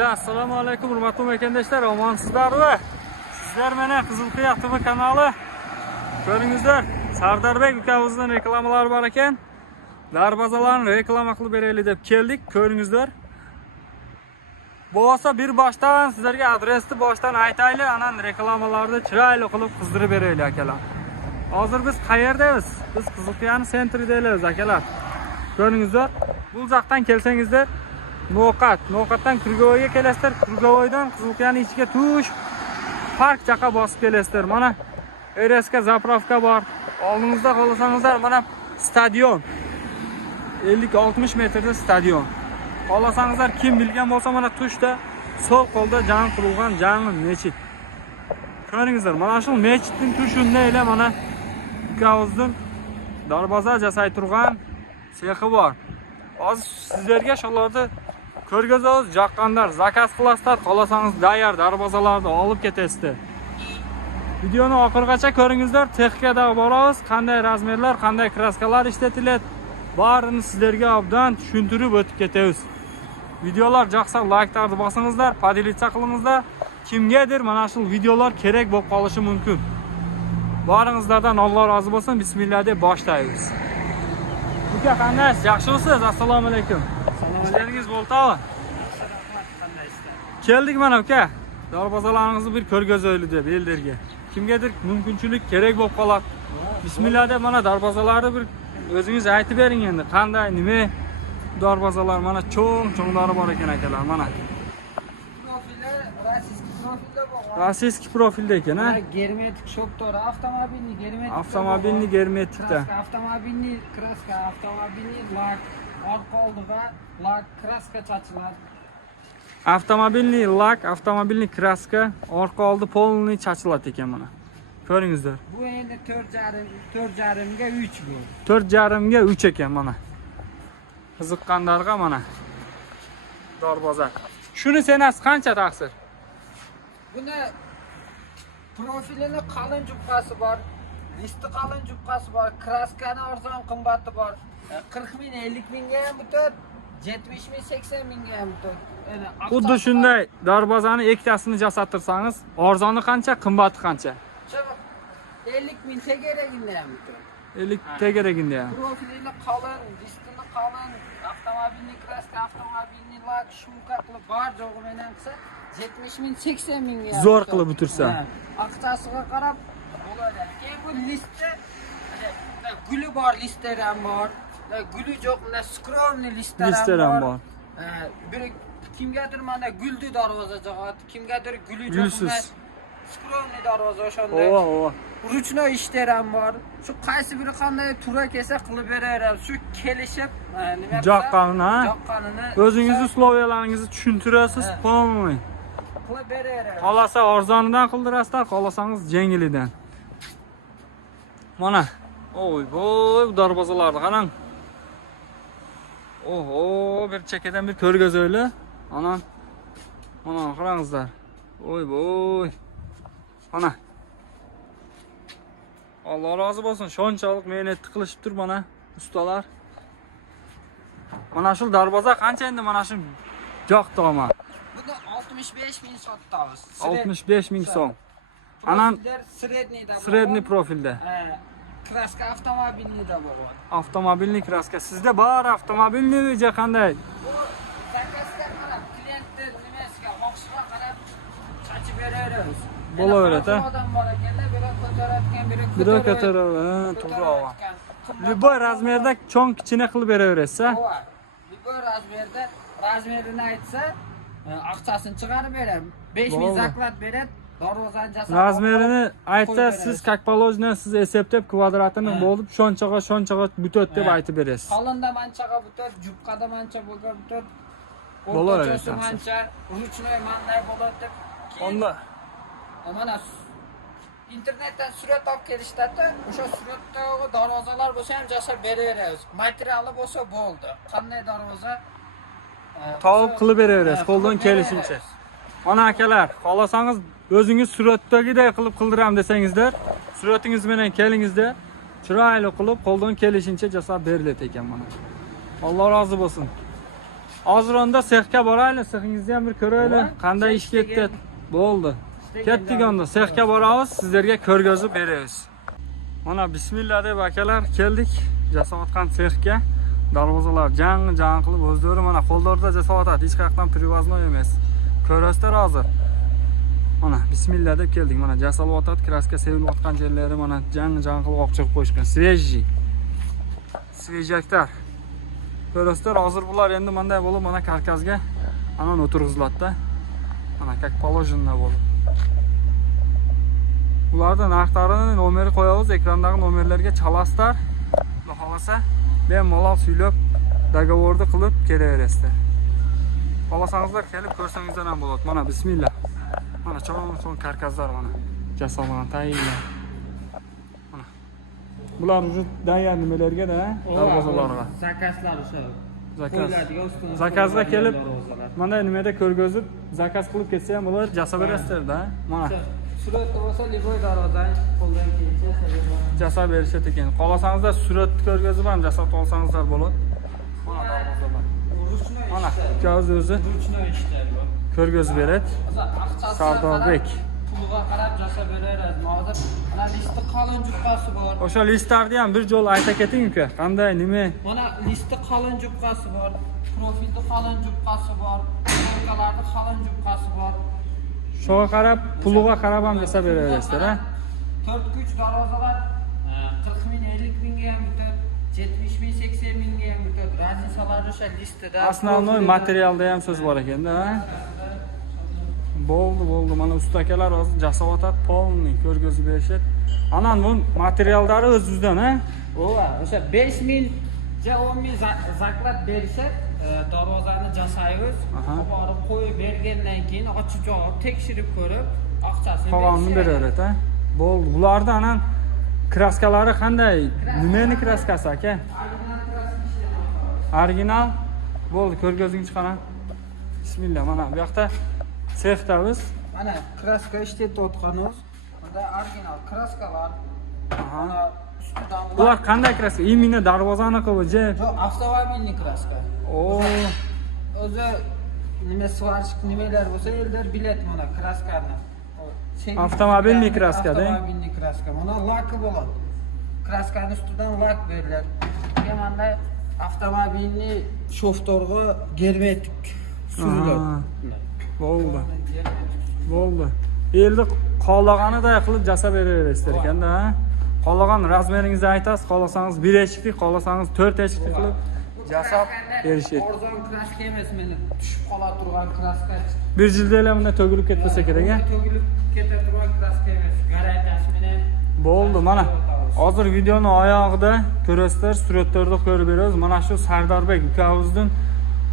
Assalomu alaykum hurmatli vatandoshlar, omansizlarmi? Sizlar mana Qizilqiya TV kanali. Ko'ringizlar, Sardarbek ukamizning reklamalari bor ekan. Darvozalarni reklama qilib beraylik deb keldik. Ko'ringizlar. Bo'lsa bir boshdan sizlarga adresni boshdan aytaylik, anan reklamalarni chiroyli qilib qizdirib beraylik akalar. Hozir biz qayerdamiz? Biz Qizilqiyaning sentrida akalar. Ko'ringizlar, bu yoqdan kelsangizlar No'qatdan Kurgovoyga kelasizlar, Kurgovoydan Qizilqiyaning ichiga tush park chaqa bosib kelasizlar. Mana RSK zapravka bor. Oldingizda qolasangizlar mana stadion. 50-60 metrda stadion. Qolasangizlar kim bilgan bo'lsa mana tushda so'l qo'lda jang qurilgan jami mechit. Ko'ringizlar, mana shu mechitning tushunda ila mana ukavizning darvoza jasay turgan sexi bor. Hozir sizlarga shularni ko'rgazamiz, yoqqanlar zakaz qilasizlar, qolasangiz tayyor darvozalarni olib ketasizlar. Videoni oxirigacha ko'ringizlar, texnikada boramiz, qanday razmerlar, qanday kraskalar ishlatiladi, barini sizlarga obdan tushuntirib o'tib ketamiz. Videolar yoqsa like-tarni bosingizlar, podelitsiya qilingizlar. Kimgadir mana shu videolar kerak bo'lib qolishi mumkin. Baringizlardan Alloh rozi bo'lsin. Bismillah deb boshlaymiz. Uka qandaysiz? Yaxshimisiz? Assalomu alaykum. İşleriniz bo'ltami? Keldik mana uka. Darvozalaringizni bir ko'rgazaylik deb ellarga. Kimgadir mumkinchilik kerak bo'lib qoladi. Bismillah deb mana darvozalarni bir o'zingiz aytib bering endi. Qanday, nima darvozalar mana cho'ng-cho'nglari bor ekan akalar mana. Rossiyskiy profilda ekan, ha? Germetik shoktor, avtomobilni germetikda. Avtomobilni kraska, avtomobilni lak, orqa oldiga lak, kraska chachilar. Avtomobilni lak, avtomobilni kraska, orqa oldi polni chachiladi ekan mana. Ko'ringizlar. Bu endi 4,5 ga 3 bu. 4,5 ga 3 ekan mana. Qiziqqanlarga mana darvoza. Shuni senasi qancha taqsir? Buni profilini qalin juppasi bor, listi qalin juppasi bor, kraskani arzon qimmati bor. 40 ming, 50 mingga ham butadi, 70 ming, 80 mingga ham butadi. Xuddi shunday darvozani ektasini jasatirsangiz, arzoni qancha, qimmati qancha? 50 ming tegeragida ham butadi. 50 tegeragida ham. Profilini qalin, listini qalin, avtomobilni kraska, avtomobilni lak, shumka qilib bor jo'g'i bilan qilsa 70 ming, 80 mingga zo'r qilib o'tirsa. Aqchasiga qarab bo'ladi. Keyin bu listda guli bor, listlar ham bor. Guli yo'q, mana skromni listlar ham bor. Bir kimgadir mana guldi darvoza jag'at, kimgadir guli yo'q, skromni darvoza o'shanda. Ruchnoy ishlar ham bor. Shu qaysi biri qanday tura kelsa qilib beraveramiz. Shu kelishib, nima joqqanini, joqqanini o'zingizni sloviyalaringizni tushuntirasiz, polni. Qilib beraveramiz. Qolasa arzonidan qildirasizlar, qolasangiz yengilidan. Mana, oy, voy, bu darvozalarni qarang. Oho, bir chekkadan bir ko'rgazaylik. Ana qarangizlar. Oy, voy. Ana. Alloh rozi bo'lsin, shunchalik mehnat qilishibdir mana ustalar. Mana shu darvoza qancha endi mana shu joqdoma? Buni 65 ming sotamiz. 65 ming so'm. Anan sredniy profilda. Kraska avtomobilnida bo'lgan. Avtomobilni kraska. Sizda bor avtomobilni o'zi qanday? Bu zakazga qarab, klientlar nimasiga, xohishiga qarab chachib beraveramiz. Bo'laveradi. Odam bor ekanda, biri ko'tarayotgan, biri ko'taradi, to'g'ri. Liboy razmerda cho'ng kichina qilib beraverasiz-a? Liboy razmerda razmerini aytsa, aqchasini chiqarib beradi. 5000 zaklad beradi. Darvozani jasad. Razmerini aytsa, siz как положено siz hisoblab kvadratini bo'lib, shonchaga butad deb aytib berasiz. Qolinda manchaga butad, jupqada mancha bo'lgan butad. Bo'laveradi. Mancha, ruchnoy manday bo'ladi deb. Onda mana internetdan surat olib kelishdi-da, o'sha suratdagi darvozalar bo'lsa ham jasad beraveramiz. Materiali bo'lsa bo'ldi. Qanday darvoza tavib qilib beraverasiz, qo'ldan kelishincha. Mana akalar, xolasangiz o'zingiz suratdagiday qilib qildiram desangizlar, suratingiz bilan kelingizda, chiroyli qilib qo'ldan kelishincha jasad beriladi ekan mana. Alloh rozi bo'lsin. Hozir onda sexga boraylik, sexingizni ham bir ko'raylik. Bo'ladi. Qanday ish ketdi? Bo'ldi. Ketdik onda, sexga boramiz, sizlarga ko'rgazib beramiz. Mana bismillah deb akalar keldik jasotgan sexga. Darvozalar jang qilib o'zlari mana qo'llarida jasotadi, hech qayerdan privozno emas. Ko'rasizlar hozir. Mana bismillah deb keldik. Mana jasotadi, kraska sevilayotgan yerlari mana jang qilib oqchib qo'yishgan. Svejaklar. Ko'rasizlar, hozir bular endi bunday bo'lib mana karkasga anon o'tirg'iziladi-da. Mana как положено bo'lib. Ularda narxlarini nomeri qo'yamiz, ekrandagi nomerlarga chalasizlar. Xudo xolasa, bemalol suylab, dogovorni qilib kelaverasizlar. Xolasangizlar kelib ko'rsangizlar ham bo'ladi. Mana bismillah. Mana cho'ng karkaslar mana. Jasolgan tayinlar. Mana. Bular уже dayan nimalarga-da, darvozalarga. Zakazlar o'sha. Zakazga kelib, mana nimada ko'rgazib, zakaz qilib ketsa ham bular jasa berasizlar-da. Mana. Surat olsa liboy darvozadan qo'ldan kelsa Jasa berishadi ekan. Xolasangizlar suratni ko'rgazib ham jasa olsangizlar bo'ladi. Mana darvozalar. Mana o'zi ko'rgazib beradi. Sardorbek. Pulga qarab jasa berarmiz. Hozir mana listi qalin juppasi bor. O'sha listlarni ham bir jo'l ayta keting-ku. Qanday, nima? Mana listi qalin juppasi bor. Profilda qalin juppasi bor. Markalarda qalin juppasi bor. Shoga qarab, puliga qarab ham jasa beraverasizlar, ha? 4 kuch darvozalar 40 ming, 50 mingga ham bitadi, 70 ming, 80 mingga ham bitadi. Raznisalar o'sha listada. Основной materialda ham so'z bor ekanda, ha? Bo'ldi. Mana usta akalar hozir jasotadi, polniy ko'rgazib berishadi. Anan bu materiallari o'zimizdan, ha? O'sha 5 ming, 10 ming zaklab berishadi. Darvozani jasaymiz. Borib qo'yib bergandan keyin ochib javob tekshirib ko'rib, aqchasini qolganini beraveradi, ha? Bo'ldi. Bularda anan kraskalari qanday? Nimani kraskasi aka? Original. Bo'ldi, ko'rgazing chiqaran. Bismillah, mana bu yoqda sexdamiz. Mana kraska ishlatayotganimiz. Bunda original kraskalar. Mana ustidan Bular qanday kraska? Imенно darvozani qilib, yo'q, avtomobilning kraska. O'zi nima svarchik nimalar bo'lsa, ellar bilet mana kraskani. Avtomobilni kraska-da. Avtomobilni kraska. Mana laki bo'ladi. Kraskani ustidan lak beriladi. Mana avtomobilni shoftorga germetik suriladi. Bo'ldi. Endi qolganida qilib jasa beraverasizlar ekanda, ha? Qolgan razmeringizni aytasiz, qolasangiz 1 eshiklik, qolasangiz 4 eshiklik qilib jasab berishadi. Arzon kraska emas, meni tushib qola turgan kraska. Bir jildaylar bunday to'gilib ketmasa kerak, ha? To'gilib keta turgan kraska emas. Garantiyasi bilan. Bo'ldi, mana. Hozir videoni oyog'ida ko'rasizlar, suratlarda ko'rib beramiz. Mana shu Sardorbek ukavizning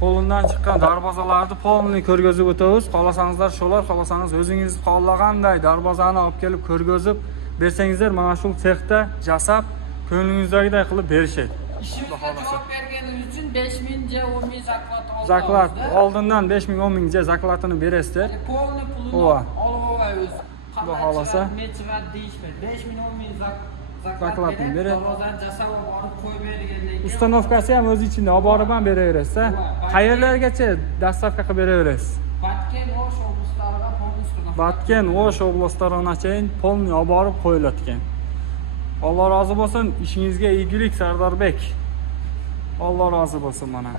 qo'lidan chiqqan darvozalarni polniy ko'rgazib o'tamiz. Xolasangizlar sholar, xolasangiz o'zingiz xohlaganday darvozani olib kelib ko'rgazib bersangizlar, mana shu sexda jasab ko'nglingizdagidek qilib berishadi. Ishimizga javob berganingiz uchun 5 ming, 10 ming zaklat oldik. Zaklat oldindan 5 ming, 10 ming zaklatini berasizlar. Polniy pulini olib olamiz. Xudo xolasa mechivat deyishmaydi. 5 ming, 10 ming zaklatini beradi. Darvozani jasab borib qo'yib bergandan keyin Ustanovkasi ham o'z ichida olib borib ham beraverasiz, ha? Qayerlargacha dastavka qilib beraverasiz? Batken O'sh oblastlarida polniy Batken O'sh oblastlarigacha polniy olib borib qo'yiladi ekan. Alloh rozi bo'lsin, ishingizga igilik Sardorbek. Alloh rozi bo'lsin mana.